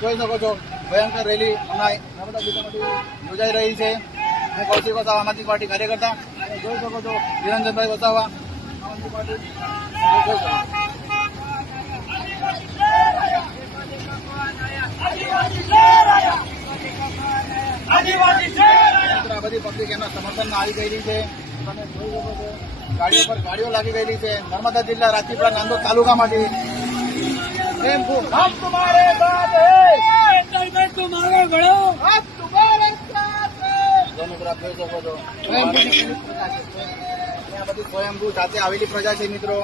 જોઈ શકો છો ભયંકર રેલી હમણાં નર્મદા જિલ્લામાંથી યોજાઈ રહી છે. હું કૌશિક વસાવા આમ આદમી પાર્ટી કાર્યકર્તા જોઈ શકો છો નિરંજનભાઈ વસાવા આમ આદમી પાર્ટી જોઈ શકો. આ બધી પબ્લિક એમના સમર્થનમાં આવી ગયેલી છે. તમે જોઈ શકો છો ગાડીઓ પર ગાડીઓ લાગી ગયેલી છે. નર્મદા જિલ્લા રાજપીપળા નાંદોદ તાલુકામાંથી પ્રેમ ખૂબ હમ તુમ્હારે સાથ હૈ તુમ્હારે બળો હમ તુમ્હારે સાથ હૈ. મિત્રો આપ જોઈ શકો છો ત્યાં બધી સ્વયંભૂ સાથે આવેલી પ્રજા છે. મિત્રો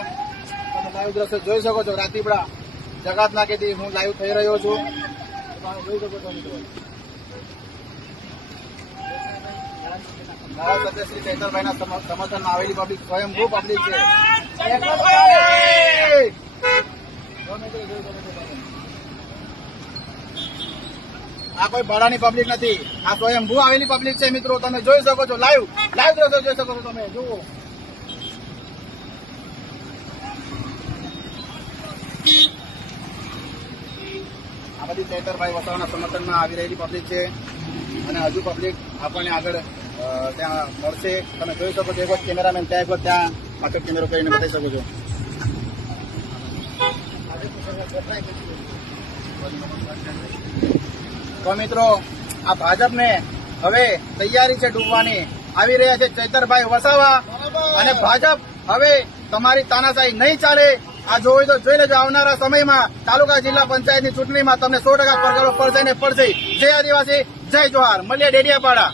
તમે લાઈવ દ્રશ્ય જોઈ શકો છો. રાજપીપળા જગત નાકેથી હું લાઈવ થઈ રહ્યો છું. તમે જોઈ શકો છો મિત્રો ધારાસભ્ય શ્રી ચૈતરભાઈના સમર્થનમાં આવેલી પબ્લિક સ્વયંભૂ પબ્લિક છે. આ કોઈ ભાડાની પબ્લિક નથી, આ સ્વયંભૂ આવેલી પબ્લિક છે. મિત્રો તમે જોઈ શકો છો લાઈવ દ્રશ્યો જોઈ શકો છો. તમે જુઓ આ બધી ચૈતરભાઈ વસાવાના સમર્થનમાં આવી રહેલી પબ્લિક છે અને હજુ પબ્લિક આપણને આગળ ત્યાં મળશે. તમે જોઈ શકો છો. એક વખત કેમેરામેન ત્યાં એક વખત ત્યાં પાછળ કેમેરો કરીને બતાવી શકો છો. તો મિત્રો આ ભાજપને હવે તૈયારી છે ડૂબવાની. આવી રહ્યા છે ચૈતરભાઈ વસાવા અને ભાજપ હવે તમારી તાનાશાહી નહીં ચાલે. આ જોઈ તો જોઈ લેજો. આવનારા સમયમાં તાલુકા જિલ્લા પંચાયતની ચૂંટણીમાં તમને 100% પડશે ને પડશે. જય આદિવાસી, જય જોહાર. મળીએ ડેડિયાપાડા.